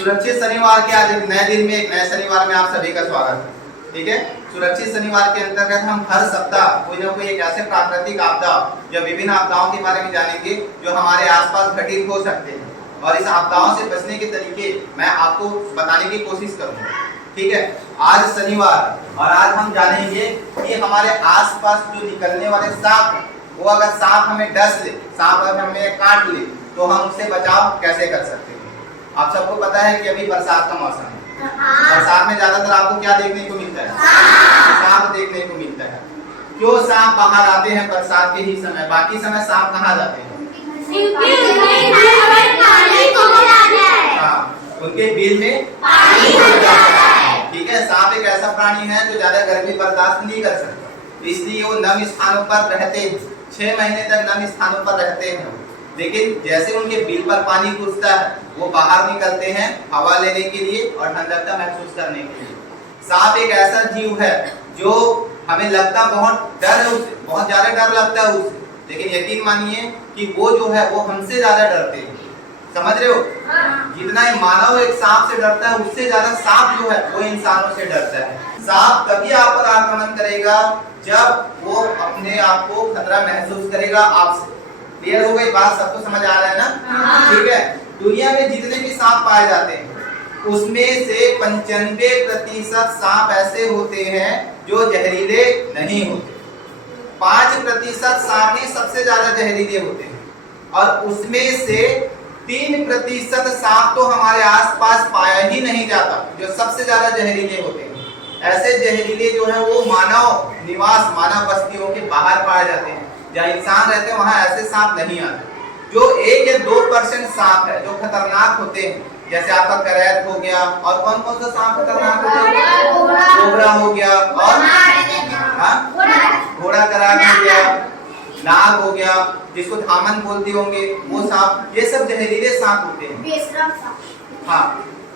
सुरक्षित शनिवार के आज एक नए दिन में, एक नए शनिवार में आप सभी का स्वागत है। ठीक है, सुरक्षित शनिवार के अंतर्गत हम हर सप्ताह कोई ना कोई एक ऐसे प्राकृतिक आपदा या विभिन्न आपदाओं के बारे में जानेंगे जो हमारे आसपास घटित हो सकते हैं, और इस आपदाओं से बचने के तरीके मैं आपको बताने की कोशिश करूंगा। ठीक है, आज शनिवार और आज हम जानेंगे कि हमारे आसपास जो निकलने वाले सांप हैं, वो अगर सांप हमें डस ले, सांप अगर हमें काट ले, तो हम उससे बचाव कैसे कर सकते हैं। आप सबको पता है कि अभी बरसात का मौसम है। बरसात में ज्यादातर आपको क्या देखने को मिलता है? सांप देखने को मिलता है। क्यों सांप बाहर आते हैं बरसात के ही समय? बाकी समय सांप कहाँ जाते हैं? उनके बिल में पानी भर जाता है। ठीक है, सांप एक ऐसा प्राणी है जो ज्यादा गर्मी बर्दाश्त नहीं कर सकता, इसलिए वो नम स्थानों पर रहते हैं। 6 महीने तक नम स्थानों पर रहते हैं। लेकिन जैसे उनके बिल पर पानी घुसता है, वो बाहर निकलते हैं हवा लेने के लिए और ठंडकता महसूस करने के लिए। सांप एक ऐसा जीव है जो हमें लगता बहुत डर है उससे, बहुत ज्यादा डर लगता है उससे, लेकिन यकीन मानिए कि वो जो है वो हमसे ज्यादा डरते हैं। समझ रहे हो? जितना मानव एक सांप से डरता है, उससे ज्यादा सांप जो है वो इंसानों से डरता है। सांप तभी आप पर आक्रमण करेगा जब वो अपने आप को खतरा महसूस करेगा आपसे। क्लियर हो गई बात? सबको समझ आ रहा है ना? ठीक है, दुनिया में जितने भी सांप पाए जाते हैं उसमें से 95% सांप ऐसे होते हैं जो जहरीले नहीं होते। 5% सांप ही सबसे ज्यादा जहरीले होते हैं, और उसमें से 3% सांप तो हमारे आसपास पाया ही नहीं जाता जो सबसे ज्यादा जहरीले होते हैं। ऐसे जहरीले जो है वो मानव निवास, मानव बस्तियों के बाहर पाए जाते हैं। जहाँ इंसान रहते हैं वहाँ ऐसे सांप नहीं आते। जो 1 या 2% सांप है जो खतरनाक होते हैं, जैसे आपका करैत हो गया, और कौन कौन सा सांप खतरनाक होता है? कोबरा हो गया, और घोड़ा करार हो गया, नाग हो गया, जिसको धामन बोलते होंगे, वो सांप, ये सब जहरीले सांप होते हैं। हाँ,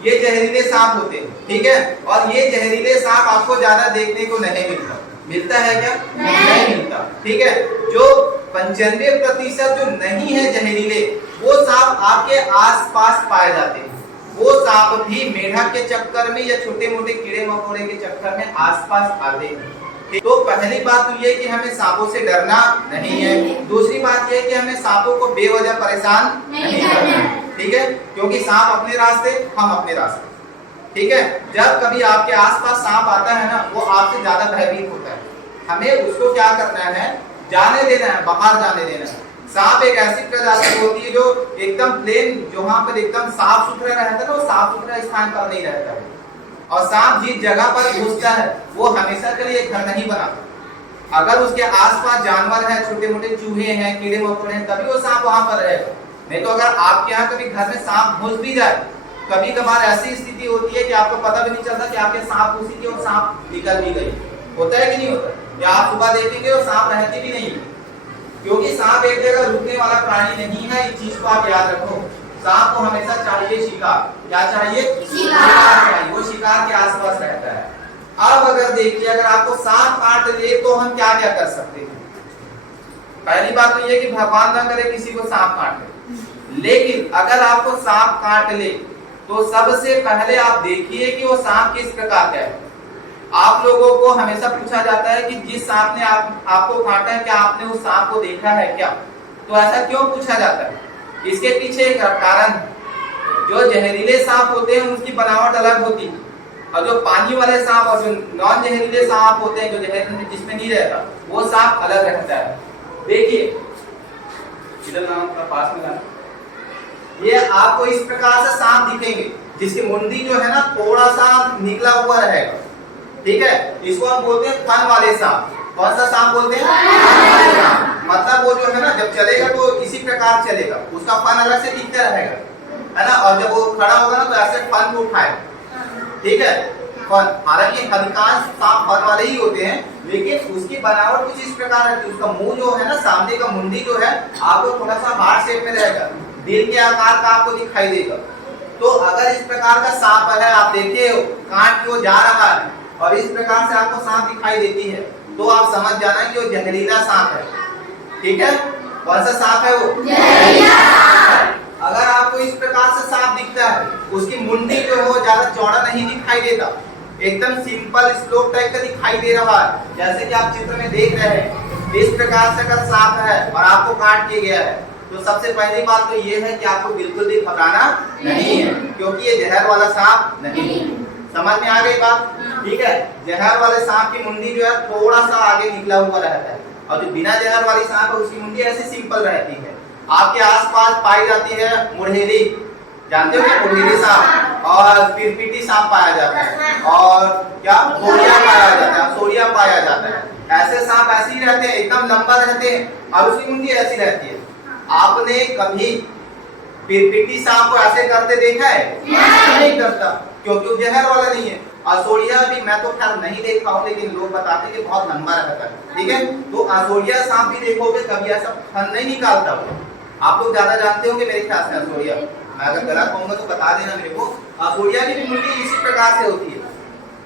ये जहरीले सांप होते हैं। ठीक है, और ये जहरीले सांप आपको ज्यादा देखने को नहीं मिलता। मिलता है क्या? नहीं मिलता। ठीक है, जो 95% जो नहीं है जहरीले, वो सांप आपके आसपास पाए जाते हैं। वो सांप भी मेढक के चक्कर में या छोटे मोटे कीड़े मकोड़े के चक्कर में आसपास आते हैं। तो पहली बात तो ये कि हमें सांपों से डरना नहीं है। दूसरी बात ये कि हमें सांपों को बेवजह परेशान नहीं करना है। ठीक है, क्योंकि सांप अपने रास्ते, हम अपने रास्ते। ठीक है, जब कभी आपके आसपास सांप आता है ना, वो आपसे ज्यादा भयभीत होता है। हमें उसको क्या करना है? जाने देना है, बाहर जाने देना है। सांप एक ऐसी प्रजाति होती है जो एकदम प्लेन, जहाँ पर एकदम साफ सुथरा रहता है ना, वो साफ सुथरा स्थान पर नहीं रहता है। और सांप जिस जगह पर घुसता है वो हमेशा के लिए घर नहीं बनाता। अगर उसके आसपास जानवर है, छोटे मोटे चूहे हैं, कीड़े मकोड़े हैं, तभी वो सांप वहां पर रहेगा। नहीं तो अगर आपके यहाँ कभी घर में सांप घुस भी जाए, कभी कभार ऐसी स्थिति होती है कि आपको पता भी नहीं चलता कि आपके सांप घुसी थी और सांप निकल भी गई। होता है कि नहीं होता? या आप सुबह देखेंगे और सांप रहती भी नहीं, क्योंकि सांप एक जगह रुकने वाला प्राणी नहीं है। इस चीज को आप याद रखो। सांप को हमेशा चाहिए शिकार। क्या चाहिए? शिकार चाहिए। वो शिकार के आसपास रहता है। अब अगर देखिए, अगर आपको सांप काट ले तो हम क्या क्या कर सकते हैं? पहली बात तो ये कि भगवान ना करे किसी को सांप काट ले, लेकिन अगर आपको सांप काट ले तो सबसे पहले आप देखिए कि वो सांप किस प्रकार का है। आप लोगों को हमेशा पूछा जाता है कि जिस सांप ने आपको काटा है, क्या आपने उस सांप को देखा है क्या? तो ऐसा क्यों पूछा जाता है? इसके पीछे एक कारण है। जो जहरीले सांप होते हैं उनकी बनावट अलग होती है, और जो पानी वाले सांप और जो नॉन जहरीले सांप होते हैं, जो जहरीले जिसमें नहीं रहता, वो सांप अलग रहता है। देखिए, इधर नाम का पास में लाना। ये आपको इस प्रकार से सांप दिखेंगे, जिसकी मुंडी जो है ना थोड़ा सा निकला हुआ रहेगा। ठीक है, इसको हम बोलते हैं फन वाले सांप। कौन सा सांप बोलते हैं? मतलब वो जो है ना, जब चलेगा तो इसी प्रकार चलेगा, उसका फन अलग से दिखता रहेगा, है ना। और जब वो खड़ा होगा ना तो ऐसे फन को उठाएगा। ठीक है, फन, हालांकि अधिकांश सांप फन वाले ही होते हैं, लेकिन उसकी बनावट कुछ इस प्रकार है कि उसका मुंह जो है ना, सामने का मुंडी जो है आपको थोड़ा सा हार्ट शेप में रहेगा, दिल के आकार का आपको दिखाई देगा। तो अगर इस प्रकार का सांप है, आप देखिए काट के वो जा रहा है और इस प्रकार से आपको सांप दिखाई देती है, तो आप समझ जाना कि वो जहरीला सांप है। ठीक है, कौन सा सांप है वो? जहरीला। अगर आपको इस प्रकार से सांप दिखता है, उसकी मुंडी ज्यादा चौड़ा नहीं दिखाई देता, एकदम सिंपल स्लोप टाइप का दिखाई दे रहा है, जैसे कि आप चित्र में देख रहे हैं। इस प्रकार से अगर सांप है और आपको काट के गया है तो सबसे पहली बात तो ये है कि आपको बिल्कुल भी घबराना नहीं है, क्योंकि ये जहर वाला सांप नहीं है। समझ में आ गई बात? ठीक है। जहर वाले सांप की मुंडी जो है थोड़ा सा आगे निकला हुआ रहता है, और जो बिना जहर वाली सांप है उसकी मुंडी ऐसे सिंपल रहती है। आपके आसपास पाई जाती है मुरहेली, जानते हो मुरहेली सांप, और पिरपिटी सांप पाया जाता है, और क्या सोरिया पाया जाता है, सोरिया पाया जाता है। ऐसे सांप ऐसे ही रहते हैं, एकदम लंबा रहते हैं और उसकी मुंडी ऐसी रहती है। आपने कभी पिरपिटी सांप को ऐसे करते देखा है? नहीं करता, क्योंकि वो जहर वाला नहीं है। असोरिया भी मैं तो खैर नहीं देखा हूँ, लेकिन लोग बताते हैं कि बहुत लंबा रहता है। ठीक है, तो असोरिया सांप भी देखोगे कभी ऐसा फन नहीं निकालता वो। आप लोग ज्यादा जानते होंगे मेरे ख्याल से असोरिया, मैं अगर गलत कहूंगा तो बता देना मेरे को। असोरिया की भी मुंडी इसी प्रकार से होती है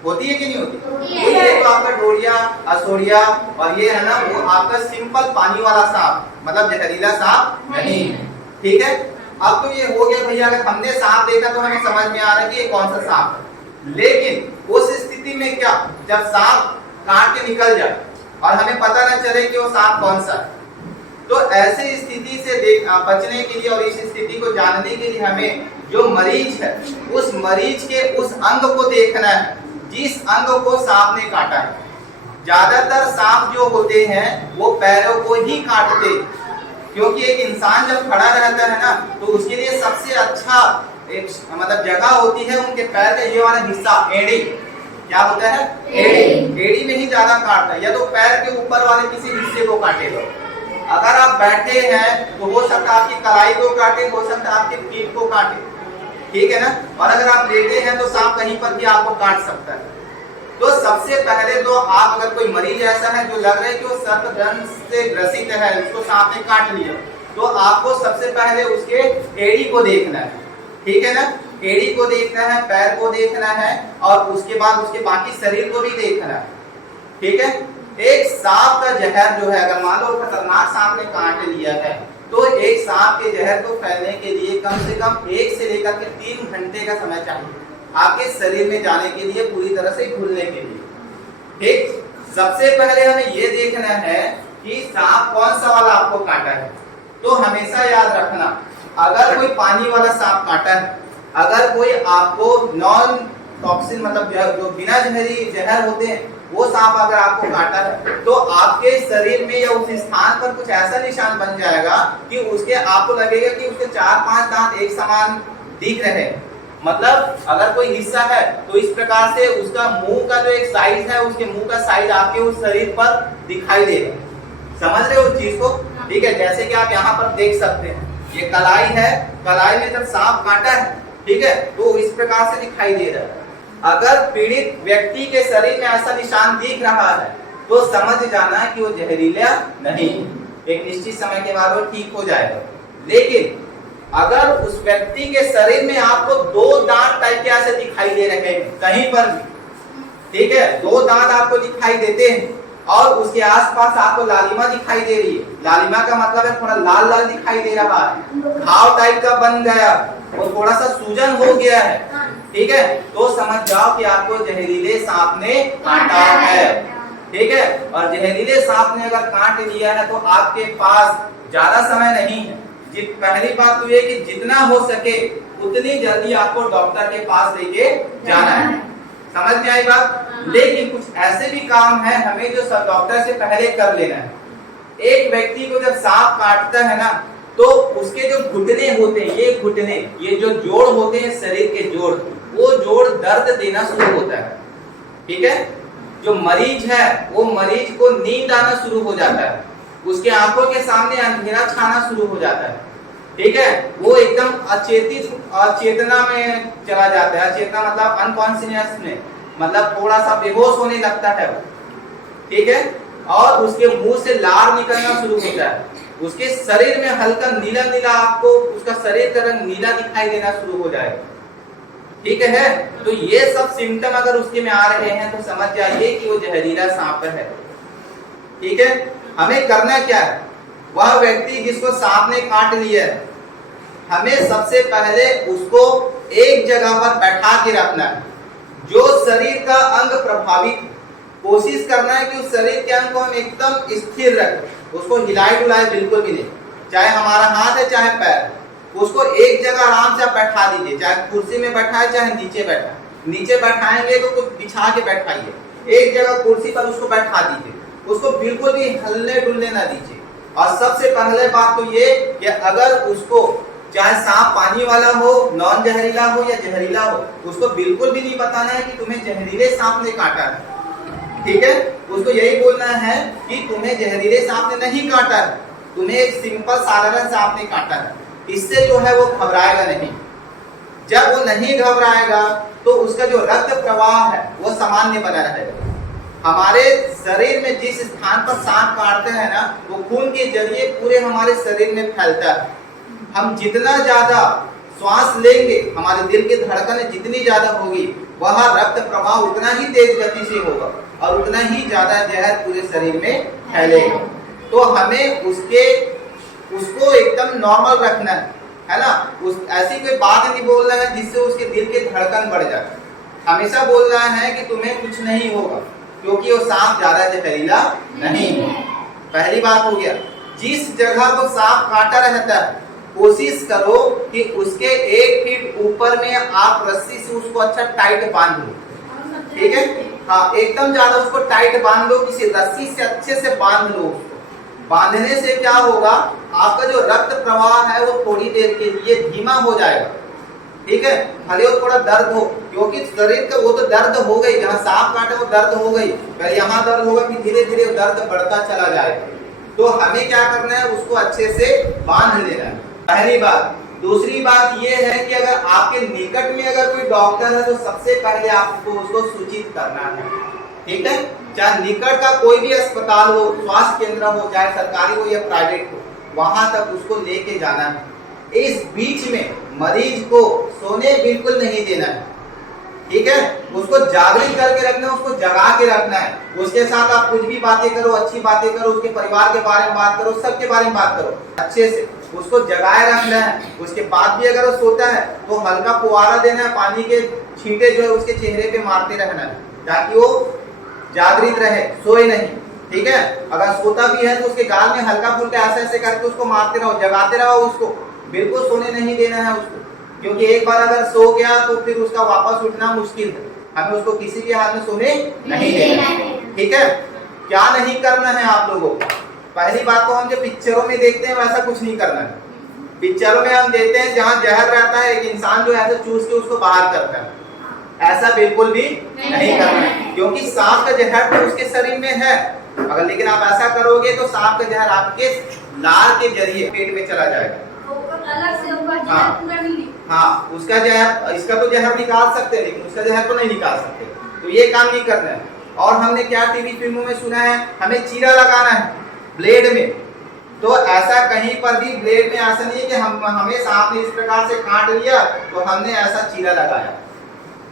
कि नहीं होती? तो ये तो आपका डोरिया, असोरिया, और ये है ना वो आपका सिंपल पानी वाला सांप, मतलब जहरीला सांप नहीं है। ठीक है, अब तो ये हो गया भैया, अगर हमने सांप देखा तो हमें समझ में आ रहा है कि ये कौन सा सांप है। लेकिन उस स्थिति में क्या, जब सांप काट के निकल जाए और हमें पता न चले कि वो सांप कौन सा है, तो ऐसे स्थिति से बचने के लिए और इस स्थिति को जानने के लिए हमें जो मरीज है उस मरीज के उस अंग को देखना है जिस अंग को सांप ने काटा है। ज्यादातर सांप जो होते हैं वो पैरों को ही काटते, क्योंकि एक इंसान जब खड़ा रहता है ना तो उसके लिए सबसे अच्छा एक मतलब जगह होती है उनके पैर का ये वाला हिस्सा, एड़ी। क्या होता है? एड़ी। एड़ी में ही ज्यादा काटता है, या तो पैर के ऊपर वाले किसी हिस्से को काटेगा। अगर आप बैठे हैं तो हो सकता है आपकी कलाई को काटे, हो सकता है आपके पीठ को काटे, ठीक है ना। और अगर आप लेटे हैं तो सांप कहीं पर भी आपको काट सकता है। तो सबसे पहले तो आप, अगर कोई मरीज ऐसा है जो लग रहा है कि वो सर्पदंश से ग्रसित है, उसको सांप ने काट लिया, तो आपको सबसे पहले उसके एड़ी को देखना है, ठीक है ना। एड़ी को देखना है, पैर को देखना है, और उसके बाद उसके बाकी शरीर को भी देखना है, ठीक है। एक सांप का जहर जो है, अगर मान लो खतरनाक सांप ने काट लिया है, तो एक सांप के जहर को फैलने के लिए कम से कम 1 से लेकर के 3 घंटे का समय चाहिए आपके शरीर में जाने के लिए, पूरी तरह से घुलने के लिए। ठीक, सबसे पहले हमें ये देखना है कि सांप कौन सा वाला आपको काटा है। तो हमेशा याद रखना, अगर कोई पानी वाला सांप काटा है, अगर कोई आपको नॉन टॉक्सिन मतलब जो बिना जहरी जहर होते हैं वो सांप अगर आपको काटा है, तो आपके शरीर में या उस स्थान पर कुछ ऐसा निशान बन जाएगा कि उसके आपको लगेगा कि उसके 4-5 दांत एक समान दिख रहे हैं। मतलब अगर कोई हिस्सा है तो इस प्रकार से उसका मुंह का जो एक साइज है, उसके मुंह का साइज आपके उस शरीर पर दिखाई देगा। समझ रहे हो उस चीज को? ठीक है, जैसे कि आप यहाँ पर देख सकते हैं, ये कलाई है, कलाई में जब सांप काटा है, ठीक है, तो इस प्रकार से दिखाई दे रहा है। अगर पीड़ित व्यक्ति के शरीर में ऐसा निशान दिख रहा है तो समझ जाना कि वो जहरीला नहीं, एक निश्चित समय के बाद वो ठीक हो जाएगा। लेकिन अगर उस व्यक्ति के शरीर में आपको 2 दांत टाइप के ऐसे दिखाई दे रहे हैं कहीं पर भी, ठीक है, 2 दांत आपको दिखाई देते हैं और उसके आसपास आपको लालिमा दिखाई दे रही है, लालिमा का मतलब है थोड़ा लाल लाल दिखाई दे रहा है, घाव टाइप का बन गया और थोड़ा सा सूजन हो गया है, ठीक है, तो समझ जाओ कि आपको जहरीले सांप ने काटा है। ठीक है, और जहरीले सांप ने अगर काट लिया है तो आपके पास ज्यादा समय नहीं है। पहली बात तो ये कि जितना हो सके उतनी जल्दी आपको डॉक्टर के पास लेके जाना है। समझ में आई बात? लेकिन कुछ ऐसे भी काम है हमें जो सब डॉक्टर से पहले कर लेना है। एक व्यक्ति को जब सांप काटता है ना, तो उसके जो घुटने होते हैं, ये घुटने, ये जो जोड़ होते हैं शरीर के जोड़, वो जोड़ दर्द देना शुरू होता है। ठीक है, जो मरीज है वो मरीज को नींद आना शुरू हो जाता है, उसके आंखों के सामने अंधेरा छाना शुरू हो जाता है। ठीक है, वो एकदम अचेतना में चला जाता है। अचेतना मतलब अनकॉन्शियस में, मतलब थोड़ा सा बेहोश होने लगता है वो। ठीक है, और उसके मुंह से लार निकलना शुरू होता है, उसके शरीर में हल्का नीला नीला, आपको उसका शरीर का रंग नीला दिखाई देना शुरू हो जाएगा। ठीक है, तो ये सब सिम्टम अगर उसके में आ रहे हैं तो समझ जाइए कि वो जहरीला सांप है। ठीक है, हमें करना क्या है, वह व्यक्ति जिसको सांप ने काट लिया है, हमें सबसे पहले उसको एक जगह पर बैठा के रखना है। जो शरीर का अंग प्रभावित, कोशिश करना है कि उस शरीर के अंग को हम एकदम स्थिर रखें, उसको हिलाए डुलाए बिल्कुल भी नहीं। चाहे हमारा हाथ है चाहे पैर, उसको एक जगह आराम से आप बैठा दीजिए। चाहे कुर्सी में बैठाए चाहे नीचे बैठाए, नीचे बैठाएंगे तो कुछ बिछा के बैठाइए, एक जगह कुर्सी पर उसको बैठा दीजिए, उसको बिल्कुल भी हलने डुलने ना दीजिए। और सबसे पहले बात तो ये कि अगर उसको चाहे सांप पानी वाला हो, नॉन जहरीला हो या जहरीला हो, उसको बिल्कुल भी नहीं बताना है कि तुम्हें जहरीले सांप ने काटा है। ठीक है, उसको यही बोलना है कि तुम्हें जहरीले सांप ने नहीं काटा है, तुम्हें एक सिंपल साधारण सांप ने काटा है। इससे जो है वो घबराएगा नहीं। जब वो नहीं घबराएगा तो उसका जो रक्त प्रवाह है वो सामान्य बना रहेगा। हमारे शरीर में जिस स्थान पर सांप काटते हैं ना, वो खून के जरिए पूरे हमारे शरीर में फैलता है। हम जितना ज्यादा श्वास लेंगे, हमारे दिल की धड़कन जितनी ज्यादा होगी, वह रक्त प्रवाह उतना ही तेज गति से होगा और उतना ही ज्यादा जहर पूरे शरीर में फैलेगा। तो हमें उसको एकदम नॉर्मल रखना है ना। ऐसी कोई बात नहीं बोलना है जिससे उसके दिल की धड़कन बढ़ जाए। हमेशा बोलना है कि तुम्हें कुछ नहीं होगा, क्योंकि वो सांप ज्यादा जहरीला नहीं है। पहली बात हो गया। जिस जगह को सांप काटा रहता है, कोशिश करो कि उसके 1 फीट ऊपर में आप रस्सी से उसको अच्छा टाइट बांध लो। ठीक है, हाँ, एकदम ज्यादा उसको टाइट बांध लो, किसी रस्सी से अच्छे से बांध लो। बांधने से क्या होगा, आपका जो रक्त प्रवाह है वो थोड़ी देर के लिए धीमा हो जाएगा। ठीक है, भले वो थोड़ा दर्द हो, क्योंकि शरीर का वो तो दर्द हो गई, जहाँ सांप काटे वो दर्द हो गई, पहले यहाँ दर्द होगा कि धीरे धीरे दर्द बढ़ता चला जाएगा। तो हमें क्या करना है, उसको अच्छे से बांध लेना है, पहली बात। दूसरी बात ये है कि अगर आपके निकट में अगर कोई डॉक्टर है तो सबसे पहले आपको उसको सूचित करना है। ठीक है, चाहे निकट का कोई भी अस्पताल हो, स्वास्थ्य केंद्र हो, चाहे सरकारी हो या प्राइवेट हो, वहां तक उसको लेके जाना है। इस बीच में मरीज को सोने बिल्कुल नहीं देना है। ठीक है, उसको जागृत करके रखना है, उसको जगा के रखना है। उसके साथ आप कुछ भी बातें करो, अच्छी बातें करो, उसके परिवार के बारे में बात करो, सबके बारे में बात करो, अच्छे से उसको जगाए रखना है। उसके बाद भी अगर वो सोता है तो हल्का फुवारा देना है, पानी के छींटे जो है उसके चेहरे पे मारते रहना है, ताकि वो जागृत रहे, सोए नहीं। ठीक है, अगर सोता भी है तो उसके गाल में हल्का फुल्का ऐसे ऐसे करके उसको मारते रहो, जगाते रहो उसको, बिल्कुल सोने नहीं देना है उसको, क्योंकि एक बार अगर सो गया तो फिर उसका वापस उठना मुश्किल है। हमें उसको किसी भी हाल में सोने नहीं देना है। ठीक है, क्या नहीं करना है आप लोगों को, पहली बात तो हम जो पिक्चरों में देखते हैं वैसा कुछ नहीं करना है। पिक्चरों में हम देखते हैं जहाँ जहर रहता है, एक इंसान जो है चूस के उसको बाहर करता है, ऐसा बिल्कुल भी नहीं करना है, क्योंकि सांप का जहर तो उसके शरीर में है। अगर लेकिन आप ऐसा करोगे तो सांप का जहर आपके लार के जरिए पेट में चला जाएगा। हाँ, उसका जहर, इसका तो जहर निकाल सकते हैं लेकिन उसका जहर तो नहीं निकाल सकते, तो ये काम नहीं करना है। और हमने क्या टीवी फिल्मों में सुना है, हमें चीरा लगाना है ब्लेड में, तो ऐसा कहीं पर भी ब्लेड में ऐसा नहीं है कि हमें सांप ने इस प्रकार से काट लिया तो हमने ऐसा चीरा लगाया।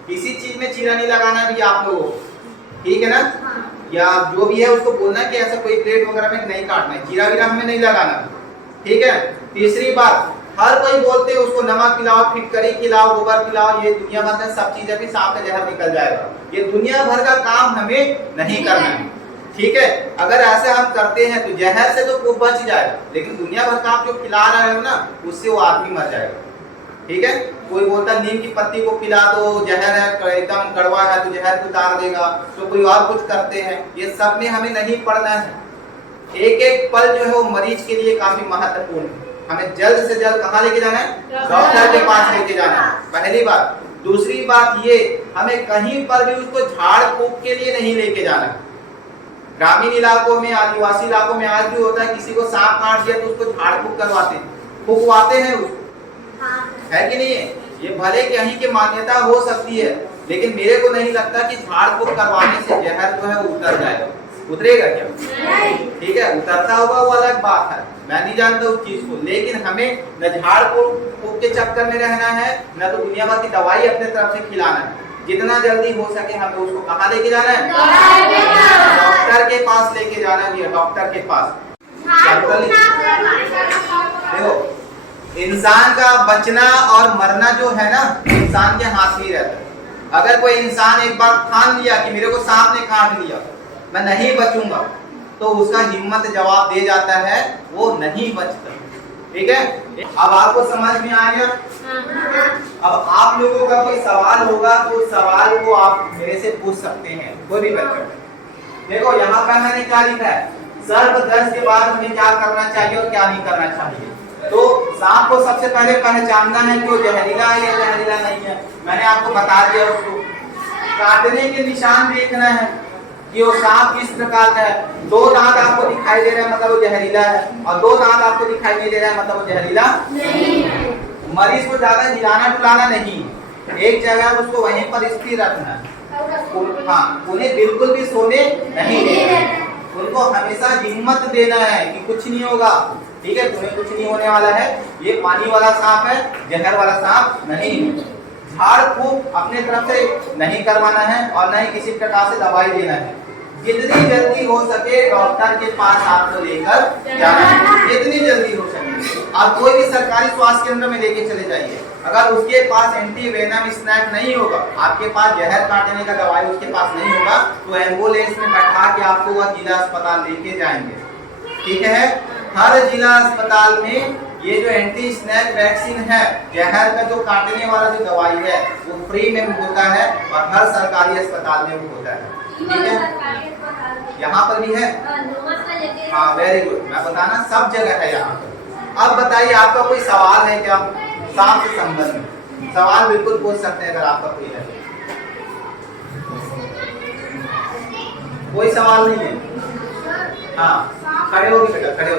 किसी चीज में चीरा नहीं लगाना है भैया आप लोगों को, ठीक है ना। या जो भी है उसको बोलना कि ऐसा कोई प्लेट वगैरह में नहीं काटना है, चीरा वीरा हमें नहीं लगाना, ठीक है। तीसरी बात, हर कोई बोलते हैं उसको नमक पिलाओ, फिटकरी खिलाओ, गोबर पिलाओ, ये दुनिया भर का सब चीजें भी सांप का जहर निकल जाएगा। ये दुनिया भर का काम हमें नहीं करना है, ठीक है। अगर ऐसे हम करते हैं तो जहर से तो बच जाएगा, लेकिन दुनिया भर का आप जो खिला रहे हो ना उससे वो आदमी मर जाएगा, ठीक है। कोई बोलता नीम की पत्ती को पिला दो, जहर है एकदम कड़वा है तो जहर को उतार देगा, तो कोई और कुछ करते हैं। ये सब में हमें नहीं पड़ना है। एक एक पल जो है वो मरीज के लिए काफी महत्वपूर्ण है। हमें जल्द से जल्द कहाँ लेके जाना है? डॉक्टर के पास लेके जाना है, पहली बात। दूसरी बात ये, हमें कहीं पर भी उसको झाड़ फूक के लिए नहीं लेके जाना। ग्रामीण इलाकों में, आदिवासी इलाकों में आज भी होता है, किसी को सांप काट दिया तो उसको झाड़ फूक करवाते हैं, फूकवाते हैं उसको, है कि नहीं है? ये भले कहीं की मान्यता हो सकती है, लेकिन मेरे को नहीं लगता कि झाड़ फूक करवाने से जहर जो है वो उतर जाएगा। उतरेगा क्या? ठीक है, उतरता होगा वो अलग बात है, मैं नहीं जानता उस चीज को। लेकिन हमें न झाड़ फूक के चक्कर में रहना है, न तो दुनिया भर की दवाई अपने तरफ से खिलाना है। जितना जल्दी हो सके हमें उसको कहाँ लेके जाना है? डॉक्टर के पास लेके जाना है, डॉक्टर के पास। देखो इंसान का बचना और मरना जो है ना, इंसान के हाथ में ही रहता है। अगर कोई इंसान एक बार ठान लिया कि मेरे को सांप ने काट लिया, मैं नहीं बचूंगा, तो उसका हिम्मत जवाब दे जाता है, वो नहीं बचता। ठीक है, अब आपको समझ में आ गया। अब आप लोगों का कोई सवाल होगा तो सवाल को आप मेरे से पूछ सकते हैं, कोई भी बच्चा। देखो यहाँ पर मैंने क्या लिखा है, सर्पदंश के बाद हमें क्या करना चाहिए और क्या नहीं करना चाहिए। तो सांप को सबसे पहले पहचानना है कि वो जहरीला है या जहरीला नहीं है। मैंने आपको बता दिया। उसको काटने के निशान देखना है कि वो सांप किस प्रकार का है। 2 दांत आपको दिखाई दे रहा है मतलब वो जहरीला है, और 2 दांत आपको दिखाई नहीं दे रहा है मतलब वो जहरीला नहीं है। मरीज को ज्यादा हिलाना डुलाना नहीं, एक जगह उसको वहीं पर स्थिर रखना है। हाँ, उन्हें बिल्कुल भी सोने नहीं देना, उनको हमेशा हिम्मत देना है कि कुछ नहीं होगा। ठीक है, तुम्हें कुछ नहीं होने वाला है, ये पानी वाला सांप है, जहर वाला सांप नहीं है। झाड़ फूक अपने तरफ से नहीं करवाना है और न ही किसी प्रकार से दवाई देना है। जितनी जल्दी हो सके डॉक्टर के पास आपको लेकर जाना है, जितनी जल्दी हो सके। आप कोई भी सरकारी स्वास्थ्य केंद्र में लेके चले जाइए, अगर उसके पास एंटी वेनम स्नैक नहीं होगा, आपके पास जहर काटने का दवाई उसके पास नहीं होगा, तो एम्बुलेंस में बैठा के आपको वह जिला अस्पताल लेके जाएंगे। ठीक है, हर जिला अस्पताल में ये जो एंटी स्नैक वैक्सीन है, जहर का जो काटने वाला जो दवाई है, वो फ्री में होता है और हर सरकारी अस्पताल में वो होता है। ठीक है, यहाँ पर भी है। हाँ, वेरी गुड। मैं बताना सब जगह है यहाँ पर। अब बताइए, आपका कोई सवाल है क्या सांप से संबंध में? सवाल बिल्कुल पूछ सकते हैं अगर आपका कोई है। कोई सवाल नहीं है? हाँ, खड़े होगी बेटा, खड़े हो।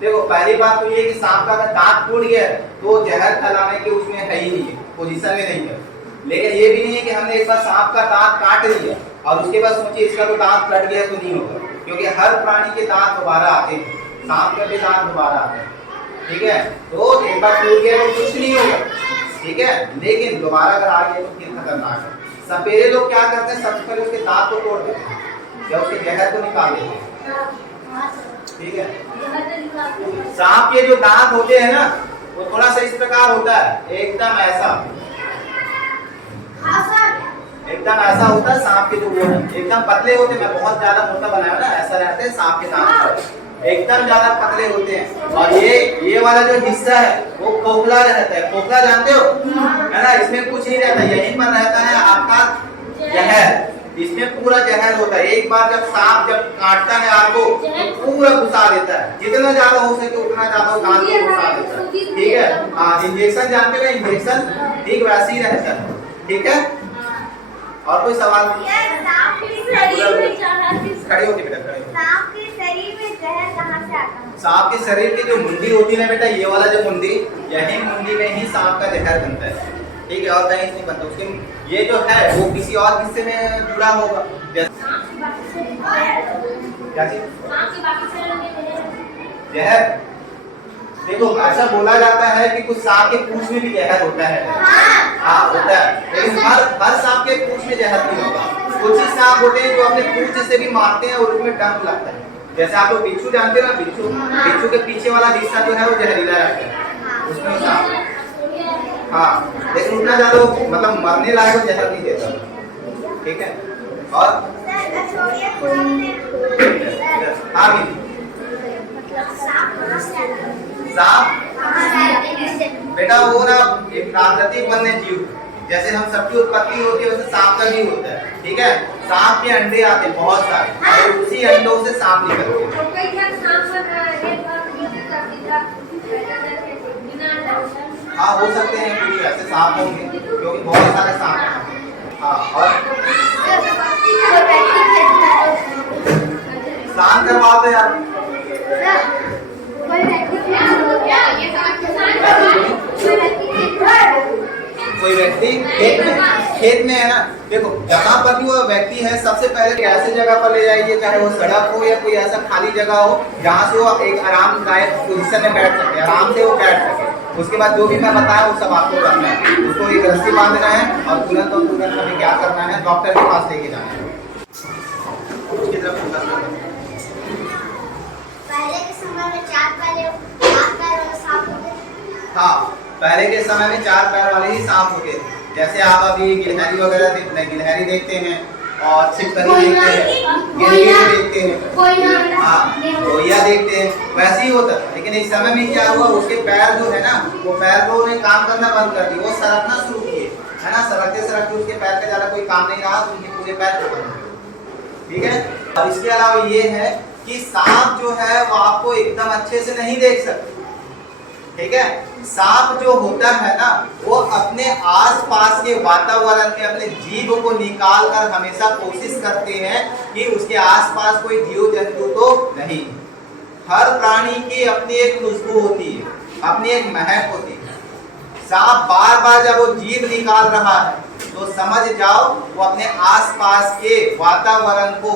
देखो, पहली बात तो ये कि सांप का अगर दांत टूट गया तो जहर फैलाने के उसमें है ही नहीं है, पोजीशन में नहीं है। लेकिन ये भी नहीं है कि हमने एक बार सांप का दांत काट लिया और उसके बाद सोचिए इसका तो दांत कट गया तो नहीं होगा, क्योंकि हर प्राणी के दांत दोबारा आते हैं, सांप के भी दांत दोबारा आते हैं। ठीक है, तो एक बार टूट गया तो कुछ नहीं होगा। ठीक है, लेकिन दोबारा अगर आ गया तो फिर खतरनाक है। सपेरे लोग क्या करते हैं, सबसे पहले उसके दांत को तोड़ देते हैं या उसके जहर को निकाल देते हैं। ठीक है, सांप के जो दांत होते हैं ना, वो थोड़ा सा इस प्रकार होता है, एकदम ऐसा होता है। सांप के जो वो है एकदम पतले होते हैं, मैं बहुत ज्यादा मोटा बनाया ना, ऐसा रहते हैं सांप के दांत, एकदम ज्यादा पतले होते हैं। और ये वाला जो हिस्सा है वो खोखला रहता है। खोखला जानते हो है ना, इसमें कुछ नहीं रहता, यहीं पर रहता है आपका जहर। इसमें पूरा जहर होता है। एक बार जब सांप जब काटता है आपको तो पूरा घुसा देता है, जितना ज्यादा हो सके उतना ज्यादा दांत को घुसा देता है। ठीक है, हाँ, इंजेक्शन जानते हो, इंजेक्शन ठीक वैसे ही रहता है। ठीक है, और कोई सवाल? खड़े होके बेटा, खड़े। सांप के शरीर में जहर कहाँ से आता है? सांप के शरीर की जो मुंडी होती है ना बेटा, ये वाला जो मुंडी, यही मुंडी में ही सांप का जहर बनता है। ठीक है, और कहीं नहीं बनता। उसके ये जो है वो किसी और हिस्से में जुड़ा होगा। क्या चीज? जहर। देखो, ऐसा बोला जाता है कि कुछ सांप के पूंछ में भी जहर होता है। हाँ, होता है, लेकिन हर सांप के पूंछ में जहर नहीं होगा। कुछ ही सांप होते हैं जो अपने पूंछ से भी मारते हैं और उसमें डंक लगता है। जैसे आप लोग बिच्छू जानते हो ना, बिच्छू के पीछे वाला हिस्सा जो है वो जहरीला रहता है, उसमें सांप। हाँ, लेकिन उतना ज्यादा मतलब मरने लायक जहर नहीं देता। ठीक है, और हाँ भी सांप बेटा वो ना एक प्राकृतिक वन्य जीव, जैसे हम सबकी उत्पत्ति होती है वैसे सांप का भी होता है। ठीक है, सांप के अंडे आते हैं बहुत सारे और उसी अंडों से सांप निकलते हैं। हाँ, हो सकते हैं कुछ ऐसे सांप होंगे क्योंकि बहुत सारे सांप हैं। हाँ, और स्नान करवाते हैं आप? कोई व्यक्ति खेत में है ना, देखो जहाँ पर भी वो व्यक्ति है सबसे पहले ऐसे जगह पर ले जाइए, चाहे वो सड़क हो या कोई ऐसा खाली जगह हो जहाँ से वो एक आरामदायक पोजीशन में बैठ सके, आराम से वो बैठ सके। उसके बाद जो भी मैं बताया वो सब आपको करना है। उसको एक रस्सी बांधना है और तुरंत हमें क्या करना है, डॉक्टर के पास लेके जाना है। उसकी तरफ 4 पैर वाले सांप होते हैं। हाँ, पहले के समय में 4 पैर वाले ही सांप होते थे। जैसे आप अभी गिलहरी वगैरह गिलहरी देखते हैं और छिपकली देखते हैं, गिलहरी देखते हैं, हाँ, गोइया देखते हैं, वैसे ही होता था। लेकिन इस समय में क्या हुआ, उसके पैर जो है ना, वो पैर को उन्हें काम करना बंद कर दिया, वो सरकना शुरू किए, है ना। सरकते सरकते उसके पैर का ज्यादा कोई काम नहीं रहा, तो उनके पूरे पैर खत्म हो गए। ठीक है। और इसके अलावा ये है कि सांप जो है वो आपको एकदम अच्छे से नहीं देख सकते। ठीक है। सांप जो होता है ना, वो अपने आसपास के वातावरण में अपने जीभ को निकाल कर हमेशा कोशिश करते हैं कि उसके आसपास कोई जीव जंतु तो नहीं। हर प्राणी की अपनी एक खुशबू होती है, अपनी एक महक होती है। सांप बार बार जब वो जीभ निकाल रहा है तो समझ जाओ वो अपने आसपास के वातावरण को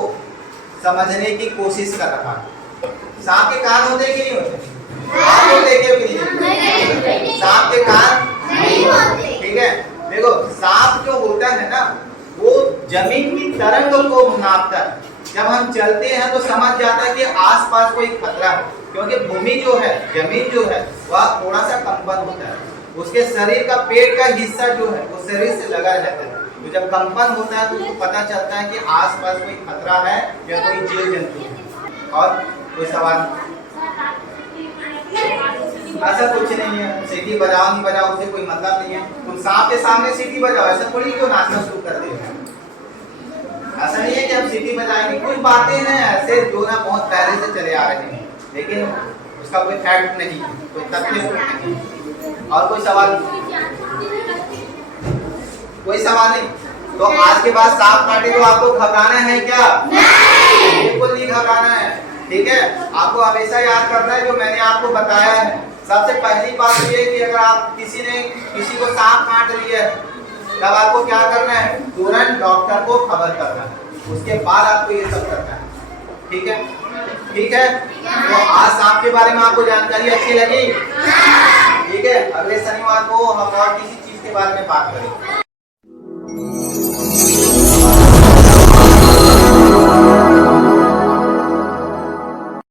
समझने की कोशिश कर रहा है। सांप के कान होते कि नहीं होते? आप लोग देखे भी नहीं, सांप के कान नहीं होते। ठीक है। देखो, सांप जो होता है ना, वो जमीन की तरंग को नापता है। जब हम चलते हैं तो समझ जाता है कि आसपास कोई खतरा है, क्योंकि भूमि जो है, जमीन जो है, वह थोड़ा सा कंपन होता है। उसके शरीर का पेट का हिस्सा जो है वो शरीर से लगा रहता है। तो जब कंपन होता है तो उसको पता चलता है कि आसपास कोई खतरा है या कोई जीव जंतु है। और कोई सवाल? ऐसा कुछ नहीं है, सीटी बजाओ नहीं बजाओ उससे कोई मतलब नहीं है। तुम सांप के सामने सीटी बजाओ, ऐसा थोड़ी क्यों नाचना शुरू कर देगा। ऐसा नहीं है कि हम सीटी बजाएंगे। कुछ बातें हैं ऐसे जो ना बहुत पहले से चले आ रहे हैं, लेकिन उसका कोई फैक्ट नहीं, कोई तथ्य नहीं। और कोई सवाल? कोई सवाल नहीं? तो आज के बाद सांप काटे तो आपको घबराना है क्या? नहीं, बिल्कुल नहीं घबराना है। ठीक है। आपको हमेशा याद करना है जो मैंने आपको बताया है। सबसे पहली बात ये कि अगर आप किसी को सांप काट लिया है, तब आपको क्या करना है? तुरंत डॉक्टर को खबर करना है। उसके बाद आपको ये सब करना है। ठीक है। ठीक है। तो आज सांप के बारे में आपको जानकारी अच्छी लगी? ठीक है। अगले शनिवार को हम और किसी चीज के बारे में बात करेंगे।